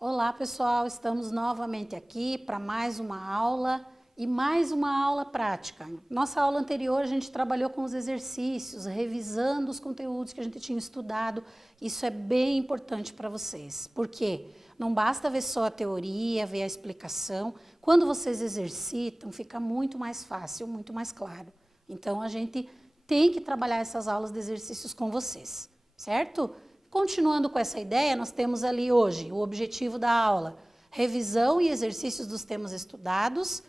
Olá pessoal, estamos novamente aqui para mais uma aula e mais uma aula prática. Nossa aula anterior a gente trabalhou com os exercícios, revisando os conteúdos que a gente tinha estudado. Isso é bem importante para vocês, porque não basta ver só a teoria, ver a explicação. Quando vocês exercitam, fica muito mais fácil, muito mais claro. Então a gente tem que trabalhar essas aulas de exercícios com vocês, certo? Continuando com essa ideia, nós temos ali hoje o objetivo da aula, revisão e exercícios dos temas estudados.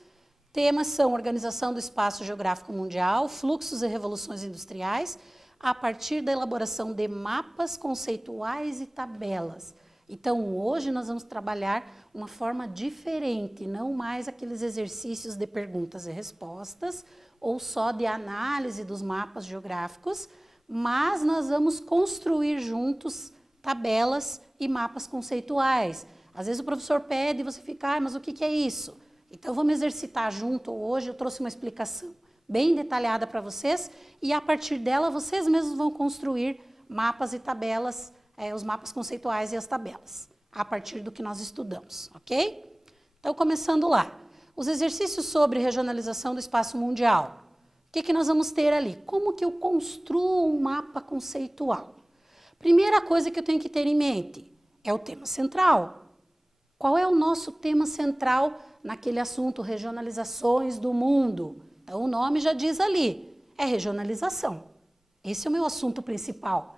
Temas são organização do espaço geográfico mundial, fluxos e revoluções industriais, a partir da elaboração de mapas conceituais e tabelas. Então, hoje nós vamos trabalhar uma forma diferente, não mais aqueles exercícios de perguntas e respostas, ou só de análise dos mapas geográficos, mas nós vamos construir juntos tabelas e mapas conceituais. Às vezes o professor pede e você fica, mas o que é isso? Então vamos exercitar junto hoje, eu trouxe uma explicação bem detalhada para vocês e a partir dela vocês mesmos vão construir mapas e tabelas, os mapas conceituais e as tabelas, a partir do que nós estudamos, ok? Então começando lá, os exercícios sobre regionalização do espaço mundial. O que nós vamos ter ali? Como que eu construo um mapa conceitual? Primeira coisa que eu tenho que ter em mente é o tema central. Qual é o nosso tema central naquele assunto regionalizações do mundo? Então o nome já diz ali, é regionalização. Esse é o meu assunto principal.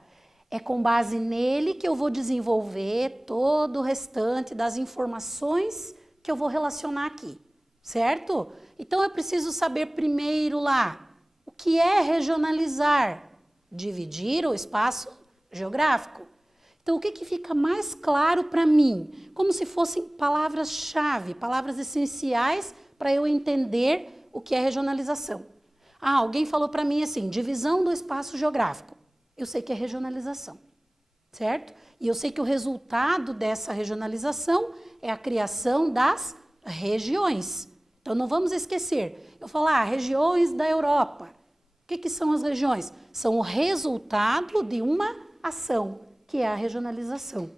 É com base nele que eu vou desenvolver todo o restante das informações que eu vou relacionar aqui, certo? Então eu preciso saber primeiro lá, o que é regionalizar? Dividir o espaço geográfico. Então, o que fica mais claro para mim? Como se fossem palavras-chave, palavras essenciais para eu entender o que é regionalização. Ah, alguém falou para mim assim, divisão do espaço geográfico. Eu sei que é regionalização, certo? E eu sei que o resultado dessa regionalização é a criação das regiões. Então, não vamos esquecer. Eu falo, regiões da Europa. O que são as regiões? São o resultado de uma ação, que é a regionalização.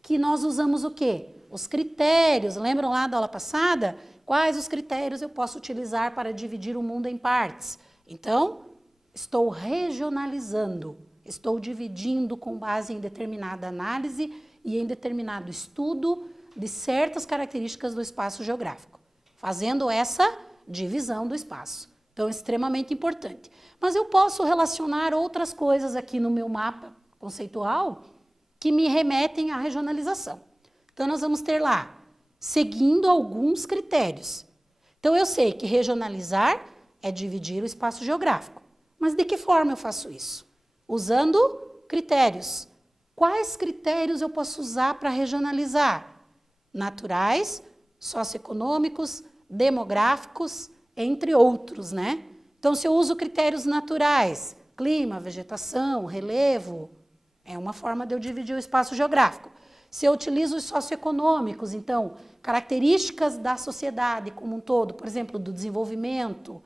Que nós usamos o quê? Os critérios. Lembram lá da aula passada? Quais os critérios eu posso utilizar para dividir o mundo em partes? Então, estou regionalizando. Estou dividindo com base em determinada análise e em determinado estudo de certas características do espaço geográfico. Fazendo essa divisão do espaço. Então, é extremamente importante. Mas eu posso relacionar outras coisas aqui no meu mapa conceitual que me remetem à regionalização. Então, nós vamos ter lá, seguindo alguns critérios. Então, eu sei que regionalizar é dividir o espaço geográfico. Mas de que forma eu faço isso? Usando critérios. Quais critérios eu posso usar para regionalizar? Naturais, socioeconômicos, demográficos, entre outros, né? Então, se eu uso critérios naturais, clima, vegetação, relevo, é uma forma de eu dividir o espaço geográfico. Se eu utilizo os socioeconômicos, então, características da sociedade como um todo, por exemplo, do desenvolvimento,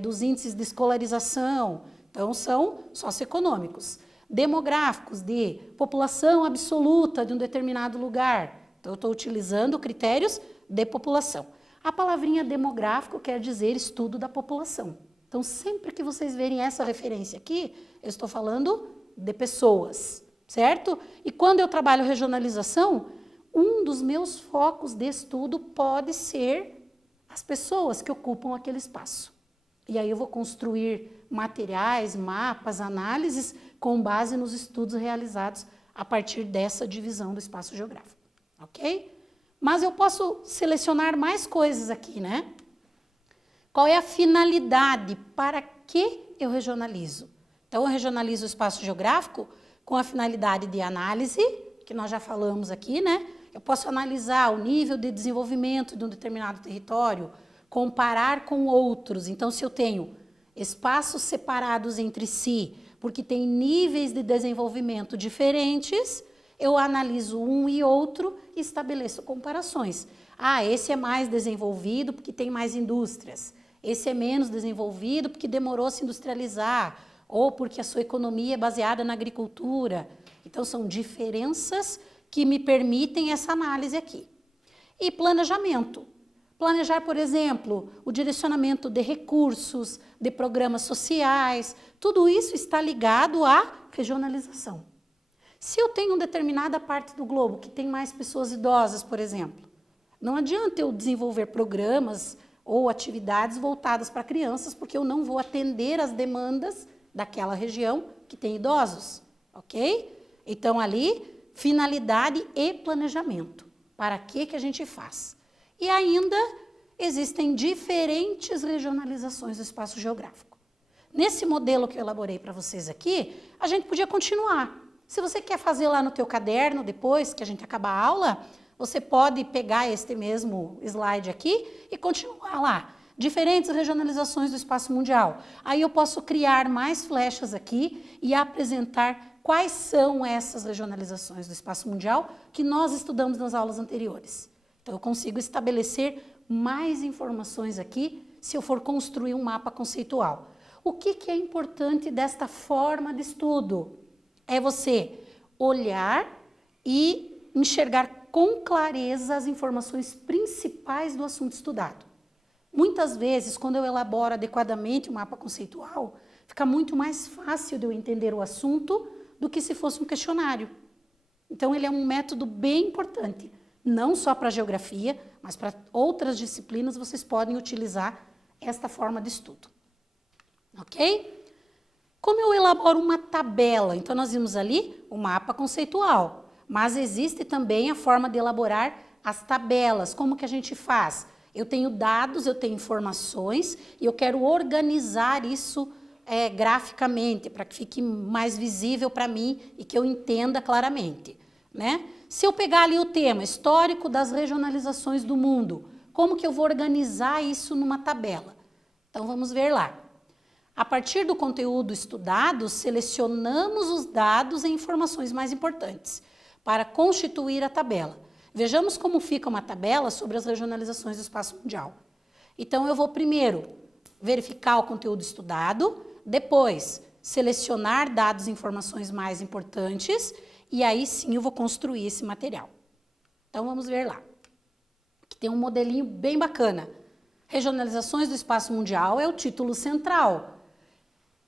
dos índices de escolarização, então, são socioeconômicos. Demográficos, de população absoluta de um determinado lugar. Então, eu estou utilizando critérios de população. A palavrinha demográfico quer dizer estudo da população. Então, sempre que vocês verem essa referência aqui, eu estou falando de pessoas, certo? E quando eu trabalho regionalização, um dos meus focos de estudo pode ser as pessoas que ocupam aquele espaço. E aí eu vou construir materiais, mapas, análises com base nos estudos realizados a partir dessa divisão do espaço geográfico, ok? Mas eu posso selecionar mais coisas aqui, né? Qual é a finalidade? Para que eu regionalizo? Então, eu regionalizo o espaço geográfico com a finalidade de análise, que nós já falamos aqui, né? Eu posso analisar o nível de desenvolvimento de um determinado território, comparar com outros. Então, se eu tenho espaços separados entre si, porque tem níveis de desenvolvimento diferentes, eu analiso um e outro e estabeleço comparações. Ah, esse é mais desenvolvido porque tem mais indústrias. Esse é menos desenvolvido porque demorou a se industrializar, ou porque a sua economia é baseada na agricultura. Então, são diferenças que me permitem essa análise aqui. E planejamento. Planejar, por exemplo, o direcionamento de recursos, de programas sociais, tudo isso está ligado à regionalização. Se eu tenho uma determinada parte do globo que tem mais pessoas idosas, por exemplo, não adianta eu desenvolver programas ou atividades voltadas para crianças, porque eu não vou atender as demandas daquela região que tem idosos, ok? Então, ali, finalidade e planejamento. Para que a gente faz? E ainda existem diferentes regionalizações do espaço geográfico. Nesse modelo que eu elaborei para vocês aqui, a gente podia continuar. Se você quer fazer lá no teu caderno, depois que a gente acabar a aula, você pode pegar este mesmo slide aqui e continuar lá. Diferentes regionalizações do espaço mundial. Aí eu posso criar mais flechas aqui e apresentar quais são essas regionalizações do espaço mundial que nós estudamos nas aulas anteriores. Então, eu consigo estabelecer mais informações aqui se eu for construir um mapa conceitual. O que é importante desta forma de estudo? É você olhar e enxergar com clareza as informações principais do assunto estudado. Muitas vezes, quando eu elaboro adequadamente o mapa conceitual, fica muito mais fácil de eu entender o assunto do que se fosse um questionário. Então, ele é um método bem importante, não só para a geografia, mas para outras disciplinas vocês podem utilizar esta forma de estudo. Ok? Como eu elaboro uma tabela? Então, nós vimos ali o mapa conceitual, mas existe também a forma de elaborar as tabelas. Como que a gente faz? Eu tenho dados, eu tenho informações e eu quero organizar isso graficamente, para que fique mais visível para mim e que eu entenda claramente, né? Se eu pegar ali o tema histórico das regionalizações do mundo, como que eu vou organizar isso numa tabela? Então, vamos ver lá. A partir do conteúdo estudado, selecionamos os dados e informações mais importantes para constituir a tabela. Vejamos como fica uma tabela sobre as regionalizações do espaço mundial. Então, eu vou primeiro verificar o conteúdo estudado, depois selecionar dados e informações mais importantes e aí sim eu vou construir esse material. Então, vamos ver lá. Aqui tem um modelinho bem bacana. Regionalizações do espaço mundial é o título central.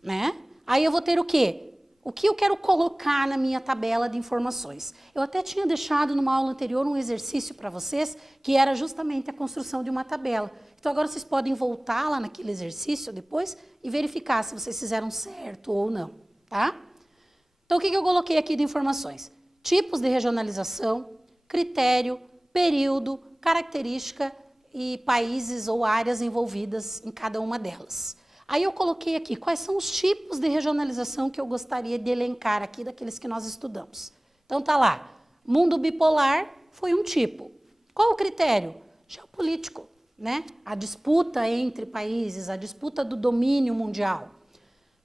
Né? Aí eu vou ter o quê? O que eu quero colocar na minha tabela de informações? Eu até tinha deixado numa aula anterior um exercício para vocês, que era justamente a construção de uma tabela. Então agora vocês podem voltar lá naquele exercício depois e verificar se vocês fizeram certo ou não, tá? Então o que eu coloquei aqui de informações? Tipos de regionalização, critério, período, característica e países ou áreas envolvidas em cada uma delas. Aí eu coloquei aqui quais são os tipos de regionalização que eu gostaria de elencar aqui daqueles que nós estudamos. Então tá lá, mundo bipolar foi um tipo. Qual o critério? Geopolítico, né? A disputa entre países, a disputa do domínio mundial.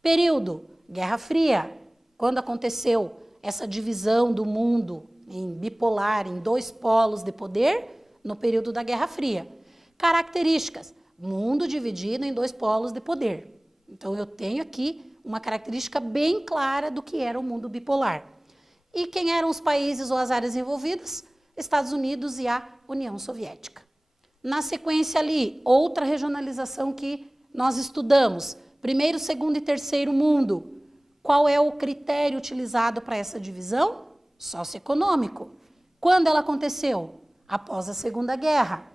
Período, Guerra Fria, quando aconteceu essa divisão do mundo em bipolar, em dois polos de poder, no período da Guerra Fria. Características, mundo dividido em dois polos de poder. Então, eu tenho aqui uma característica bem clara do que era o mundo bipolar. E quem eram os países ou as áreas envolvidas? Estados Unidos e a União Soviética. Na sequência ali, outra regionalização que nós estudamos. Primeiro, segundo e terceiro mundo. Qual é o critério utilizado para essa divisão? Socioeconômico. Quando ela aconteceu? Após a Segunda Guerra.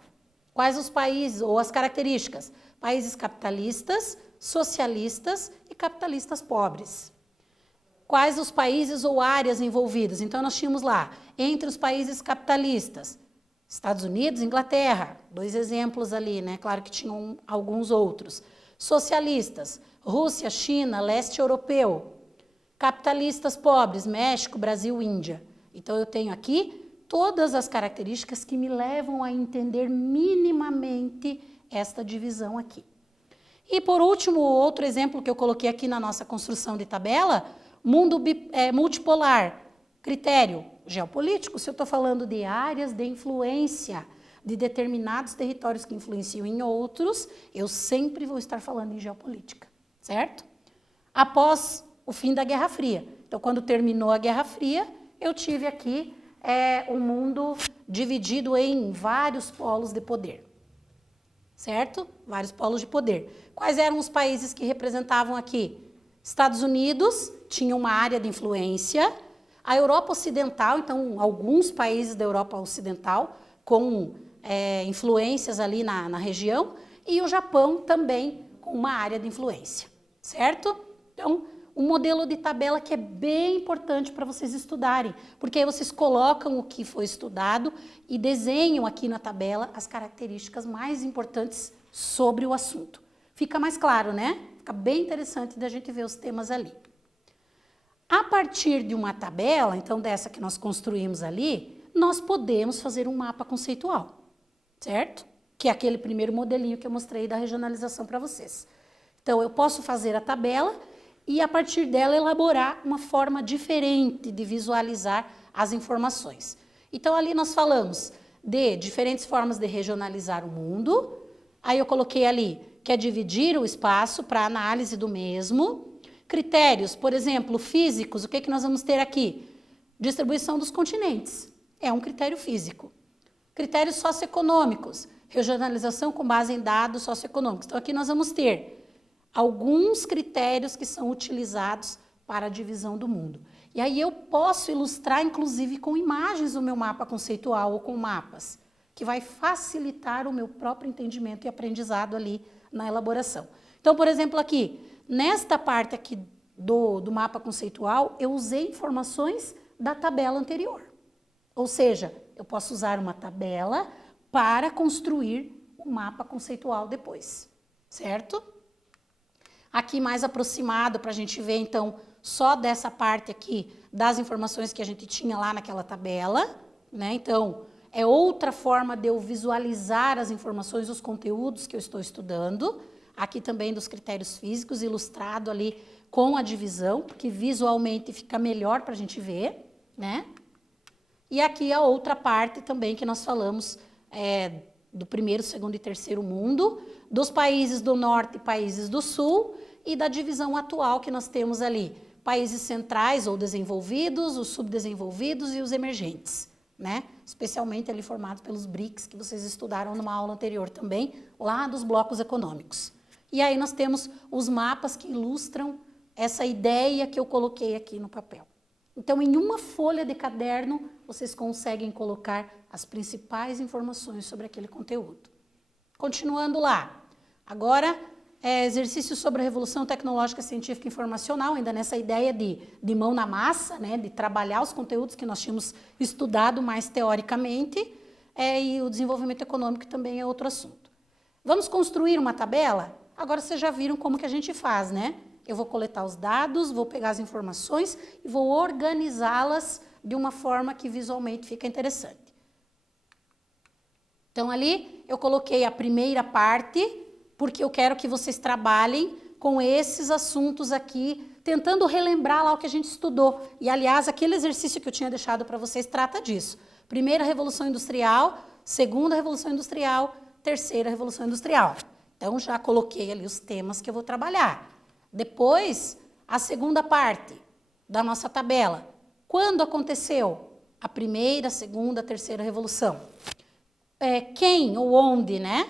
Quais os países ou as características? Países capitalistas, socialistas e capitalistas pobres. Quais os países ou áreas envolvidas? Então, nós tínhamos lá, entre os países capitalistas, Estados Unidos, Inglaterra, 2 exemplos ali, né? Claro que tinham alguns outros. Socialistas, Rússia, China, leste europeu. Capitalistas pobres, México, Brasil, Índia. Então, eu tenho aqui todas as características que me levam a entender minimamente esta divisão aqui. E, por último, outro exemplo que eu coloquei aqui na nossa construção de tabela, mundo multipolar. Critério geopolítico, se eu estou falando de áreas de influência, de determinados territórios que influenciam em outros, eu sempre vou estar falando em geopolítica, certo? Após o fim da Guerra Fria. Então, quando terminou a Guerra Fria, eu tive aqui um mundo dividido em vários polos de poder, certo? Vários polos de poder. Quais eram os países que representavam aqui? Estados Unidos tinha uma área de influência, a Europa Ocidental, então alguns países da Europa Ocidental com influências ali na região, e o Japão também com uma área de influência, certo? Então, um modelo de tabela que é bem importante para vocês estudarem, porque aí vocês colocam o que foi estudado e desenham aqui na tabela as características mais importantes sobre o assunto. Fica mais claro, né? Fica bem interessante da gente ver os temas ali. A partir de uma tabela, então dessa que nós construímos ali, nós podemos fazer um mapa conceitual, certo? Que é aquele primeiro modelinho que eu mostrei da regionalização para vocês. Então, eu posso fazer a tabela e, a partir dela, elaborar uma forma diferente de visualizar as informações. Então, ali nós falamos de diferentes formas de regionalizar o mundo. Aí eu coloquei ali que é dividir o espaço para análise do mesmo. Critérios, por exemplo, físicos, o que nós vamos ter aqui? Distribuição dos continentes, é um critério físico. Critérios socioeconômicos, regionalização com base em dados socioeconômicos. Então, aqui nós vamos ter alguns critérios que são utilizados para a divisão do mundo. E aí eu posso ilustrar, inclusive, com imagens o meu mapa conceitual ou com mapas, que vai facilitar o meu próprio entendimento e aprendizado ali na elaboração. Então, por exemplo, aqui, nesta parte aqui do mapa conceitual, eu usei informações da tabela anterior. Ou seja, eu posso usar uma tabela para construir o mapa conceitual depois, certo? Aqui mais aproximado para a gente ver, então, só dessa parte aqui das informações que a gente tinha lá naquela tabela, né? Então, é outra forma de eu visualizar as informações, os conteúdos que eu estou estudando. Aqui também dos critérios físicos, ilustrado ali com a divisão, porque visualmente fica melhor para a gente ver, né? E aqui a outra parte também que nós falamos do primeiro, segundo e terceiro mundo, dos países do norte e países do sul, e da divisão atual que nós temos ali, países centrais ou desenvolvidos, os subdesenvolvidos e os emergentes, né? Especialmente ali formados pelos BRICS, que vocês estudaram numa aula anterior também, lá dos blocos econômicos. E aí nós temos os mapas que ilustram essa ideia que eu coloquei aqui no papel. Então, em uma folha de caderno, vocês conseguem colocar as principais informações sobre aquele conteúdo. Continuando lá. Agora, exercício sobre a Revolução Tecnológica, Científica e Informacional, ainda nessa ideia de mão na massa, né, de trabalhar os conteúdos que nós tínhamos estudado mais teoricamente, e o desenvolvimento econômico também é outro assunto. Vamos construir uma tabela? Agora vocês já viram como que a gente faz, né? Eu vou coletar os dados, vou pegar as informações e vou organizá-las de uma forma que visualmente fica interessante. Então, ali eu coloquei a primeira parte, porque eu quero que vocês trabalhem com esses assuntos aqui, tentando relembrar lá o que a gente estudou. E, aliás, aquele exercício que eu tinha deixado para vocês trata disso. Primeira Revolução Industrial, segunda Revolução Industrial, terceira Revolução Industrial. Então, já coloquei ali os temas que eu vou trabalhar. Depois, a segunda parte da nossa tabela. Quando aconteceu a primeira, segunda, terceira revolução? Quem ou onde, né?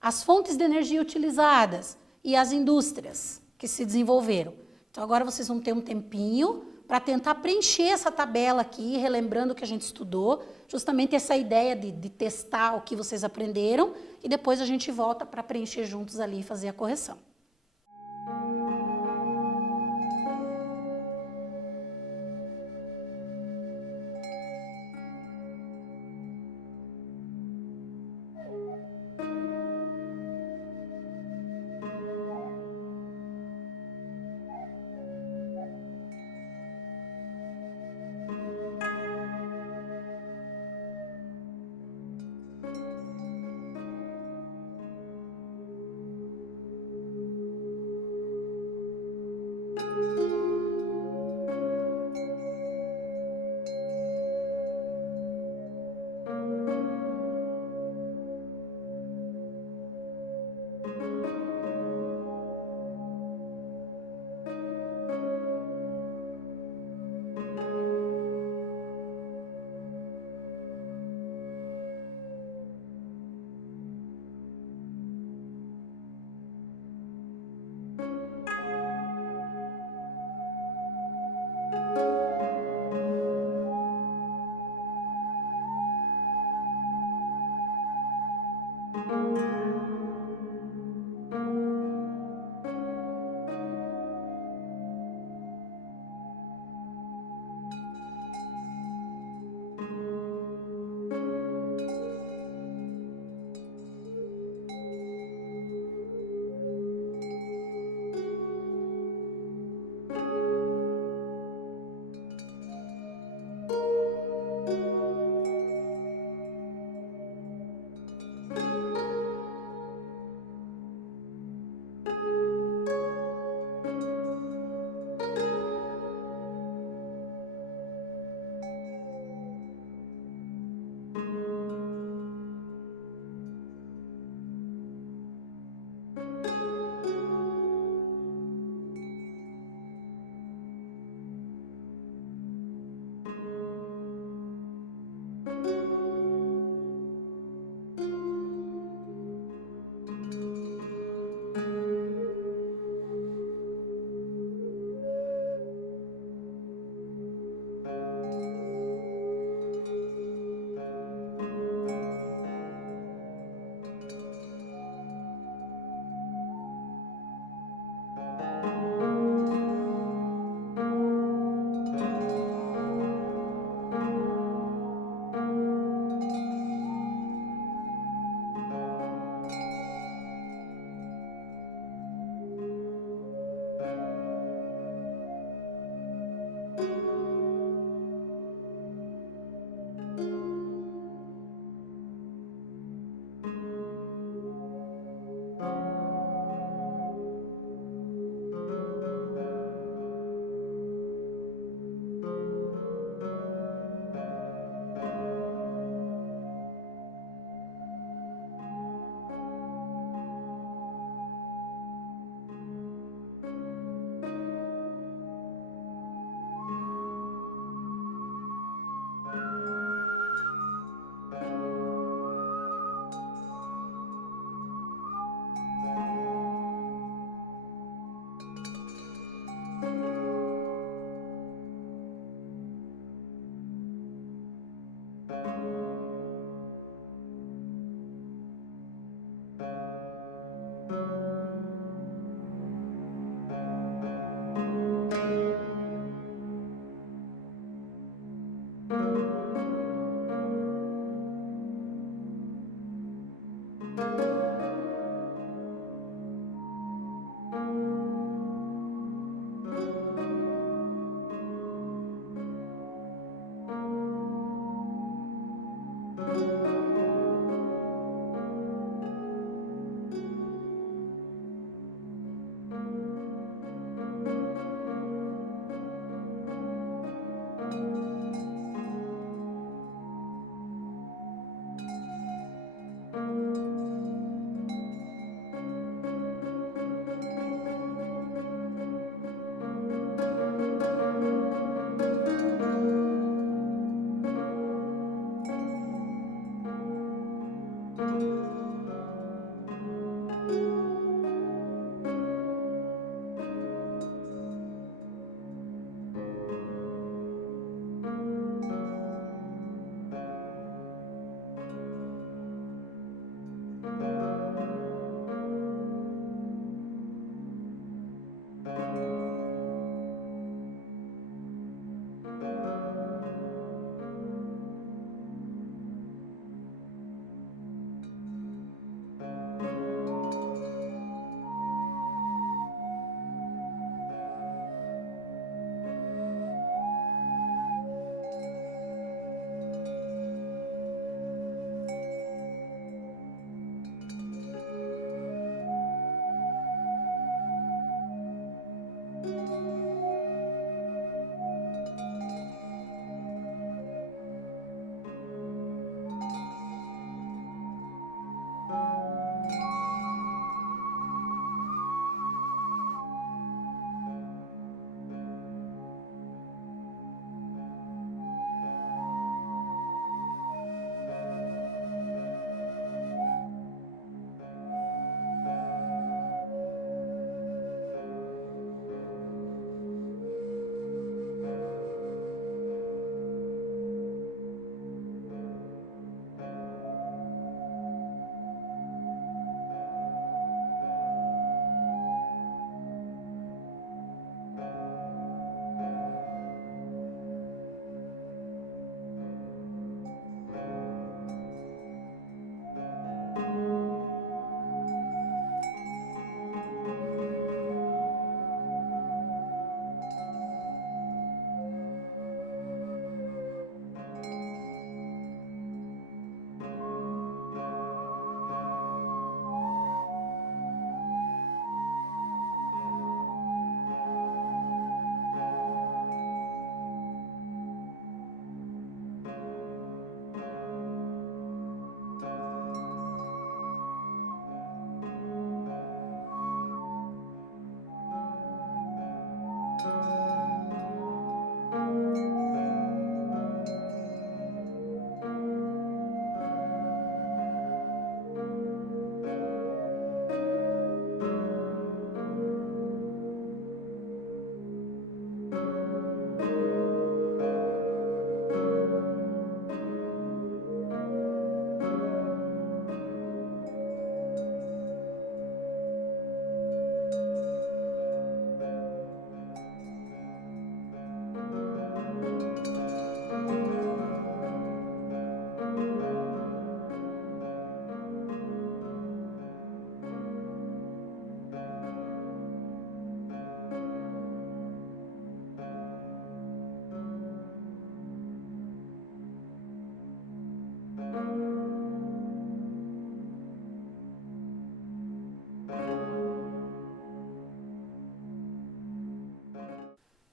As fontes de energia utilizadas e as indústrias que se desenvolveram. Então, agora vocês vão ter um tempinho para tentar preencher essa tabela aqui, relembrando o que a gente estudou, justamente essa ideia de testar o que vocês aprenderam, e depois a gente volta para preencher juntos ali e fazer a correção.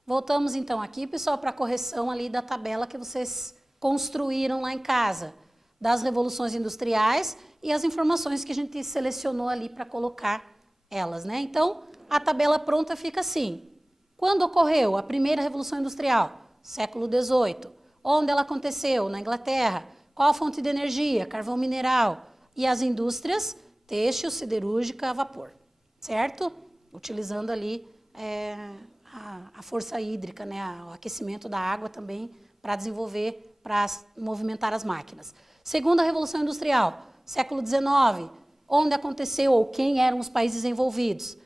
Voltamos então aqui, pessoal, para a correção ali da tabela que vocês construíram lá em casa, das revoluções industriais e as informações que a gente selecionou ali para colocar elas, né? Então, a tabela pronta fica assim. Quando ocorreu a primeira revolução industrial? Século XVIII. Onde ela aconteceu? Na Inglaterra. Qual a fonte de energia? Carvão mineral. E as indústrias? Têxtil, siderúrgica, a vapor. Certo? Utilizando ali a força hídrica, né, o aquecimento da água também para desenvolver, para movimentar as máquinas. Segunda Revolução Industrial, século XIX, onde aconteceu ou quem eram os países envolvidos?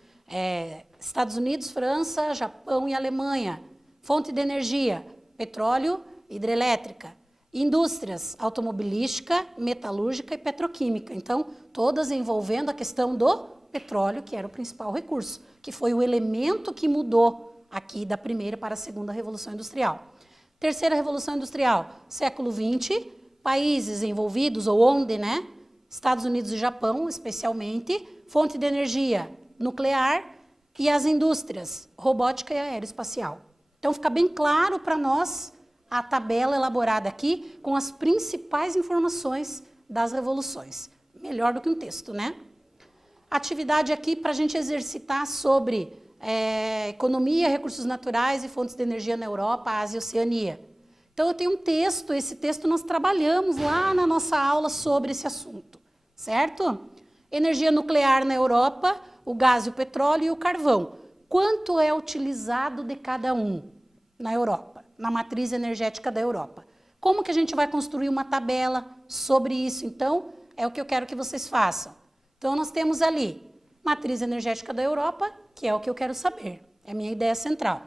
Estados Unidos, França, Japão e Alemanha. Fonte de energia, petróleo, hidrelétrica. Indústrias, automobilística, metalúrgica e petroquímica. Então, todas envolvendo a questão do petróleo, que era o principal recurso, que foi o elemento que mudou aqui da primeira para a segunda Revolução Industrial. Terceira Revolução Industrial, século XX, países envolvidos, ou onde, né? Estados Unidos e Japão, especialmente, fonte de energia nuclear e as indústrias, robótica e aeroespacial. Então, fica bem claro para nós a tabela elaborada aqui com as principais informações das revoluções. Melhor do que um texto, né? Atividade aqui para a gente exercitar sobre economia, recursos naturais e fontes de energia na Europa, Ásia e Oceania. Então, eu tenho um texto, esse texto nós trabalhamos lá na nossa aula sobre esse assunto, certo? Energia nuclear na Europa, o gás e o petróleo e o carvão. Quanto é utilizado de cada um na Europa, na matriz energética da Europa? Como que a gente vai construir uma tabela sobre isso? Então, é o que eu quero que vocês façam. Então, nós temos ali matriz energética da Europa, que é o que eu quero saber, é a minha ideia central.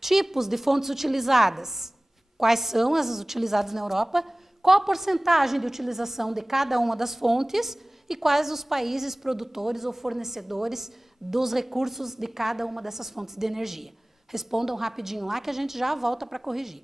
Tipos de fontes utilizadas, quais são as utilizadas na Europa, qual a porcentagem de utilização de cada uma das fontes e quais os países produtores ou fornecedores dos recursos de cada uma dessas fontes de energia. Respondam rapidinho lá que a gente já volta para corrigir.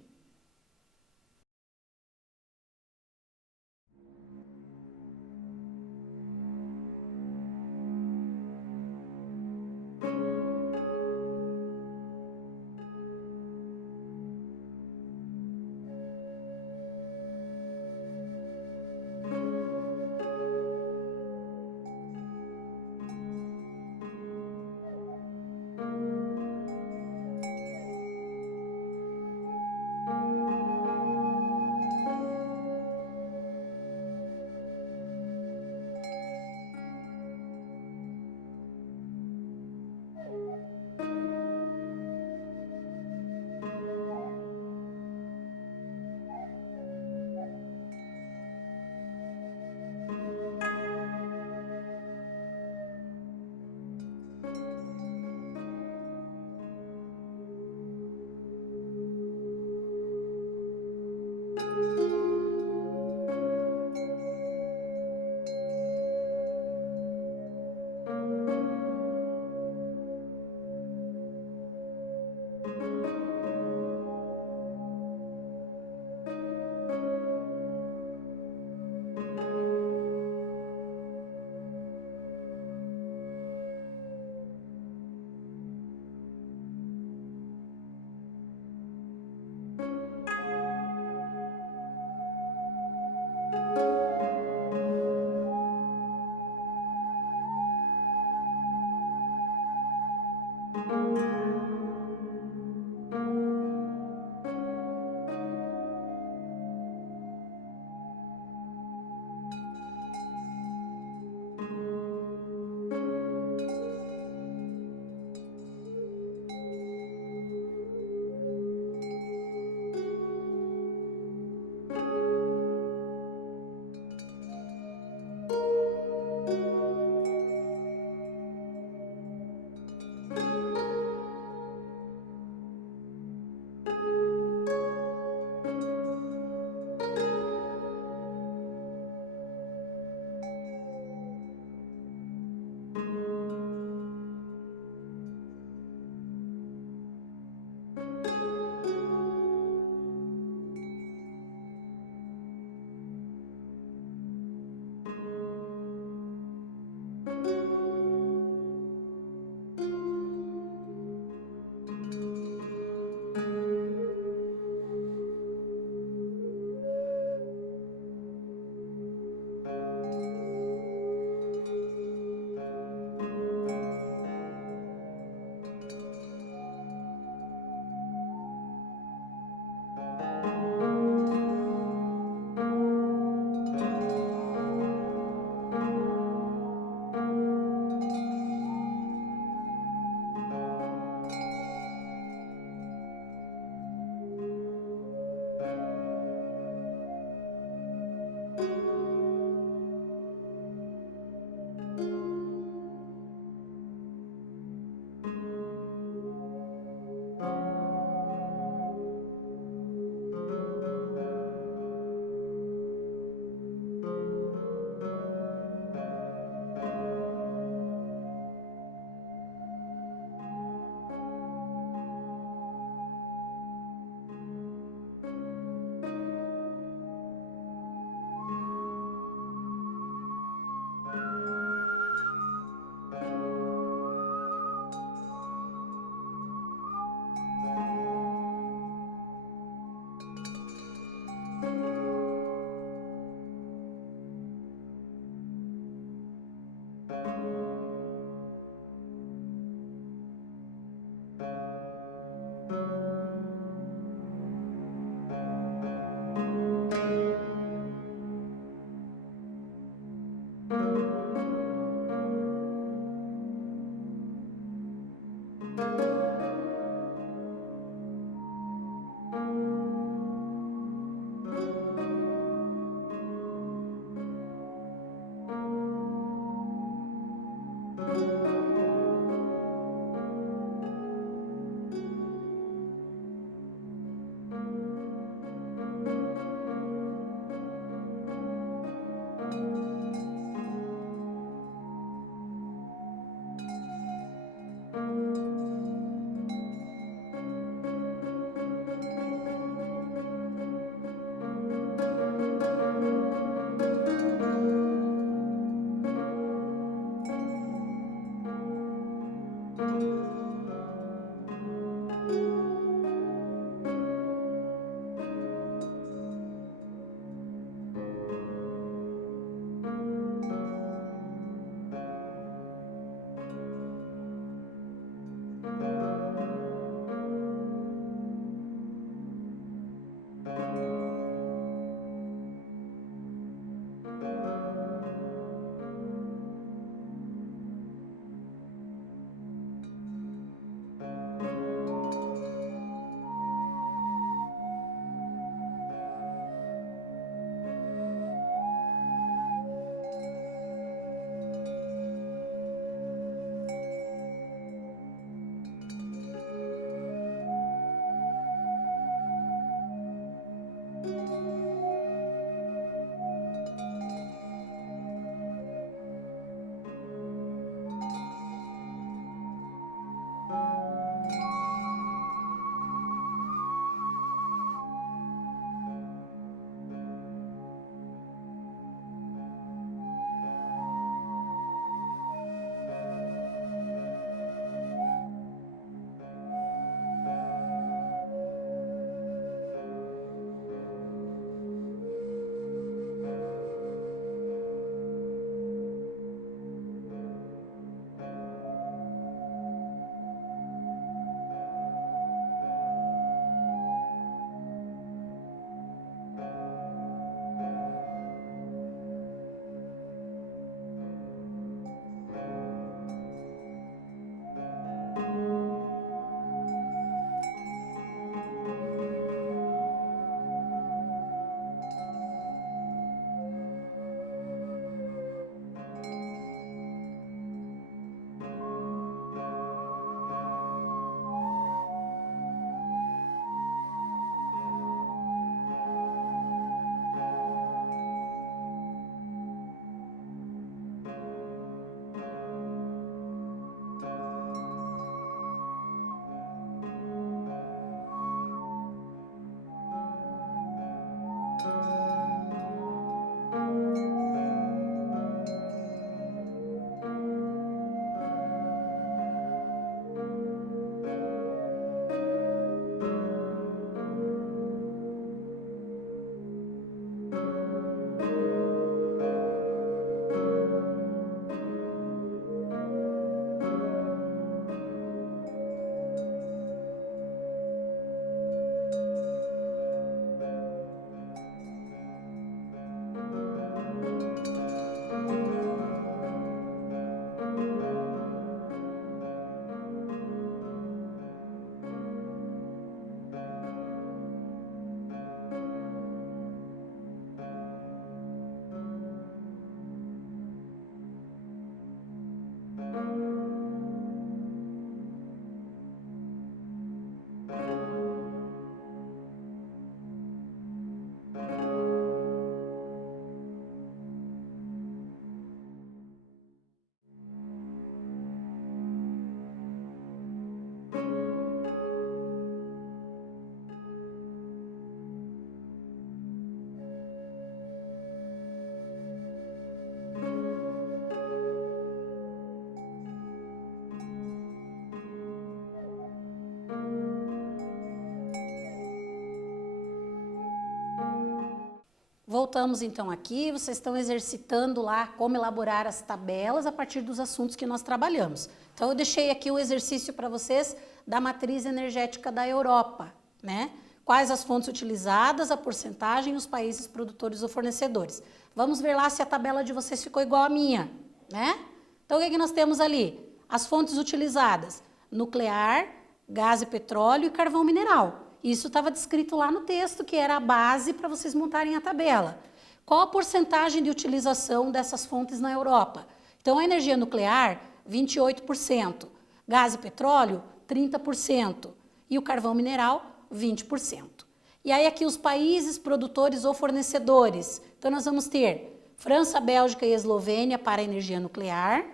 Voltamos então aqui, vocês estão exercitando lá como elaborar as tabelas a partir dos assuntos que nós trabalhamos. Então eu deixei aqui o exercício para vocês da matriz energética da Europa, né? Quais as fontes utilizadas, a porcentagem, os países produtores ou fornecedores. Vamos ver lá se a tabela de vocês ficou igual à minha, né? Então o que nós temos ali? As fontes utilizadas: nuclear, gás e petróleo e carvão mineral. Isso estava descrito lá no texto, que era a base para vocês montarem a tabela. Qual a porcentagem de utilização dessas fontes na Europa? Então, a energia nuclear, 28%. Gás e petróleo, 30%. E o carvão mineral, 20%. E aí aqui os países produtores ou fornecedores. Então, nós vamos ter França, Bélgica e Eslovênia para a energia nuclear.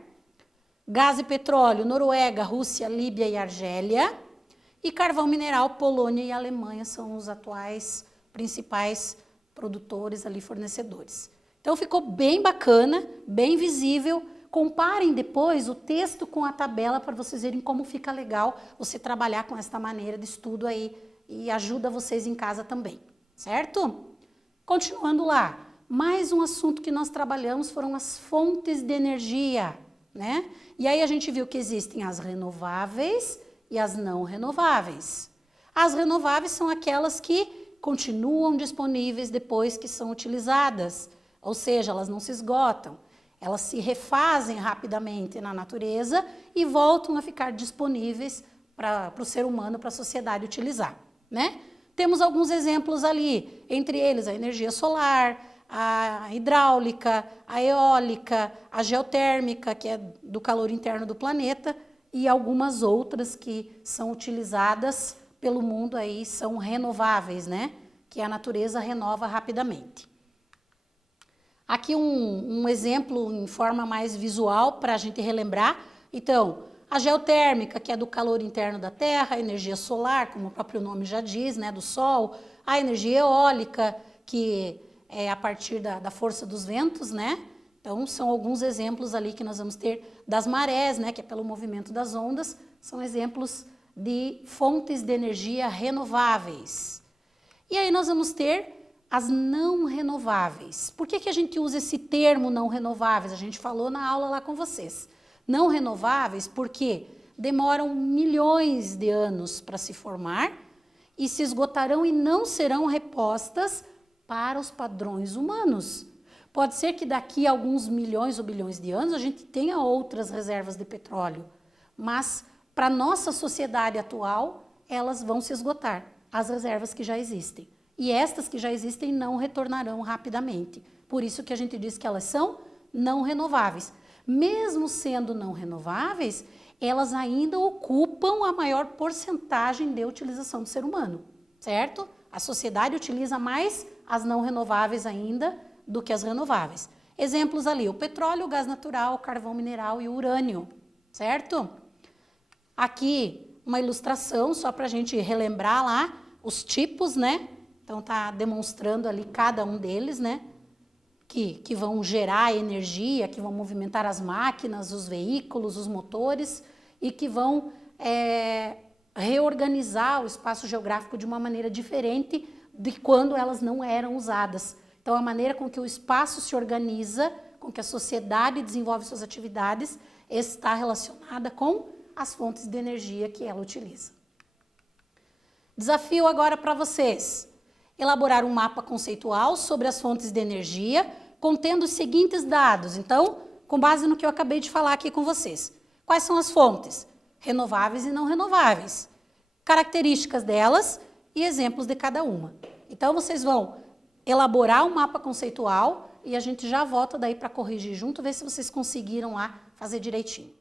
Gás e petróleo, Noruega, Rússia, Líbia e Argélia. E carvão mineral, Polônia e Alemanha são os atuais principais produtores ali, fornecedores. Então ficou bem bacana, bem visível. Comparem depois o texto com a tabela para vocês verem como fica legal você trabalhar com esta maneira de estudo aí e ajuda vocês em casa também, certo? Continuando lá, mais um assunto que nós trabalhamos foram as fontes de energia, né? E aí a gente viu que existem as renováveis e as não renováveis. As renováveis são aquelas que continuam disponíveis depois que são utilizadas, ou seja, elas não se esgotam, elas se refazem rapidamente na natureza e voltam a ficar disponíveis para o ser humano, para a sociedade utilizar, né? Temos alguns exemplos ali, entre eles a energia solar, a hidráulica, a eólica, a geotérmica, que é do calor interno do planeta, e algumas outras que são utilizadas pelo mundo aí, são renováveis, né? Que a natureza renova rapidamente. Aqui um exemplo em forma mais visual para a gente relembrar. Então, a geotérmica, que é do calor interno da Terra, a energia solar, como o próprio nome já diz, né? Do Sol, a energia eólica, que é a partir da força dos ventos, né? Então, são alguns exemplos ali que nós vamos ter das marés, né, que é pelo movimento das ondas, são exemplos de fontes de energia renováveis. E aí nós vamos ter as não renováveis. Por que a gente usa esse termo não renováveis? A gente falou na aula lá com vocês. Não renováveis porque demoram milhões de anos para se formar e se esgotarão e não serão repostas para os padrões humanos. Pode ser que daqui a alguns milhões ou bilhões de anos a gente tenha outras reservas de petróleo, mas para a nossa sociedade atual, elas vão se esgotar, as reservas que já existem. E estas que já existem não retornarão rapidamente. Por isso que a gente diz que elas são não renováveis. Mesmo sendo não renováveis, elas ainda ocupam a maior porcentagem de utilização do ser humano, certo? A sociedade utiliza mais as não renováveis ainda do que as renováveis. Exemplos ali, o petróleo, o gás natural, o carvão mineral e o urânio, certo? Aqui uma ilustração só para a gente relembrar lá os tipos, né? Então tá demonstrando ali cada um deles, né? Que vão gerar energia, que vão movimentar as máquinas, os veículos, os motores e que vão reorganizar o espaço geográfico de uma maneira diferente de quando elas não eram usadas. Então, a maneira com que o espaço se organiza, com que a sociedade desenvolve suas atividades, está relacionada com as fontes de energia que ela utiliza. Desafio agora para vocês: elaborar um mapa conceitual sobre as fontes de energia, contendo os seguintes dados. Então, com base no que eu acabei de falar aqui com vocês. Quais são as fontes? Renováveis e não renováveis. Características delas e exemplos de cada uma. Então, vocês vão elaborar um mapa conceitual e a gente já volta daí para corrigir junto, ver se vocês conseguiram lá fazer direitinho.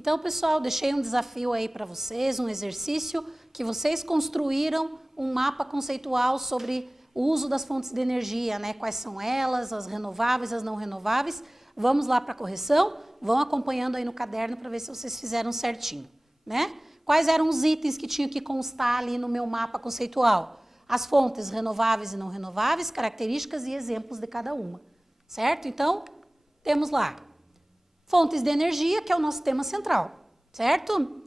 Então, pessoal, deixei um desafio aí para vocês, um exercício que vocês construíram um mapa conceitual sobre o uso das fontes de energia, né? Quais são elas, as renováveis, as não renováveis. Vamos lá para a correção, vão acompanhando aí no caderno para ver se vocês fizeram certinho, né? Quais eram os itens que tinham que constar ali no meu mapa conceitual? As fontes renováveis e não renováveis, características e exemplos de cada uma, certo? Então, temos lá fontes de energia, que é o nosso tema central, certo?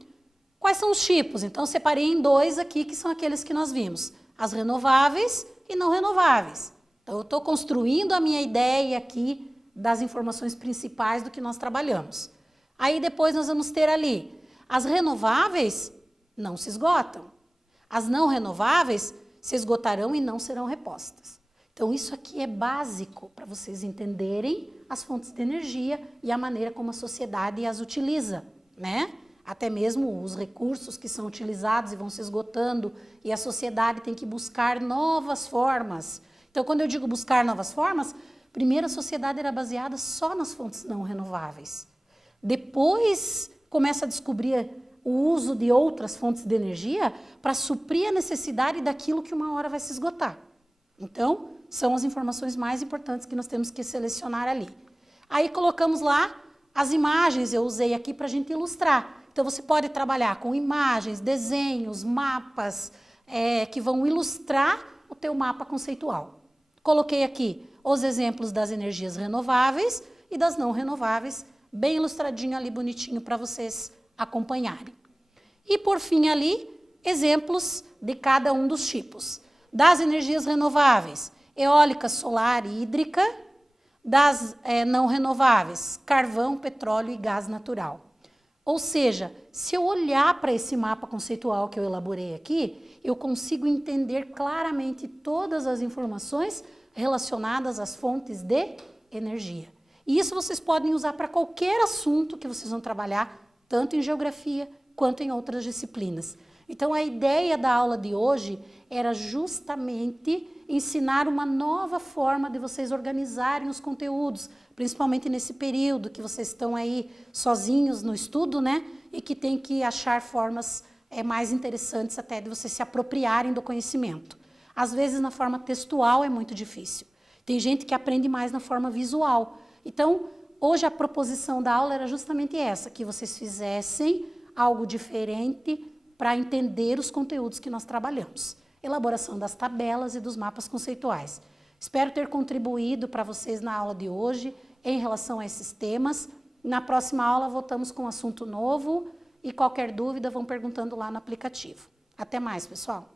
Quais são os tipos? Então, separei em 2 aqui, que são aqueles que nós vimos. As renováveis e não renováveis. Então, eu estou construindo a minha ideia aqui das informações principais do que nós trabalhamos. Aí, depois, nós vamos ter ali, as renováveis não se esgotam. As não renováveis se esgotarão e não serão repostas. Então, isso aqui é básico para vocês entenderem as fontes de energia e a maneira como a sociedade as utiliza, né? Até mesmo os recursos que são utilizados e vão se esgotando e a sociedade tem que buscar novas formas. Então, quando eu digo buscar novas formas, primeiro a sociedade era baseada só nas fontes não renováveis. Depois começa a descobrir o uso de outras fontes de energia para suprir a necessidade daquilo que uma hora vai se esgotar. Então, são as informações mais importantes que nós temos que selecionar ali. Aí colocamos lá as imagens, eu usei aqui para a gente ilustrar. Então, você pode trabalhar com imagens, desenhos, mapas, que vão ilustrar o teu mapa conceitual. Coloquei aqui os exemplos das energias renováveis e das não renováveis, bem ilustradinho ali, bonitinho, para vocês acompanharem. E, por fim, ali, exemplos de cada um dos tipos. Das energias renováveis, eólica, solar e hídrica. Das não renováveis, carvão, petróleo e gás natural. Ou seja, se eu olhar para esse mapa conceitual que eu elaborei aqui, eu consigo entender claramente todas as informações relacionadas às fontes de energia. E isso vocês podem usar para qualquer assunto que vocês vão trabalhar, tanto em geografia quanto em outras disciplinas. Então, a ideia da aula de hoje era justamente ensinar uma nova forma de vocês organizarem os conteúdos, principalmente nesse período que vocês estão aí sozinhos no estudo, né? E que tem que achar formas mais interessantes até de vocês se apropriarem do conhecimento. Às vezes, na forma textual é muito difícil. Tem gente que aprende mais na forma visual. Então, hoje a proposição da aula era justamente essa, que vocês fizessem algo diferente para entender os conteúdos que nós trabalhamos. Elaboração das tabelas e dos mapas conceituais. Espero ter contribuído para vocês na aula de hoje em relação a esses temas. Na próxima aula voltamos com um assunto novo e qualquer dúvida vão perguntando lá no aplicativo. Até mais, pessoal!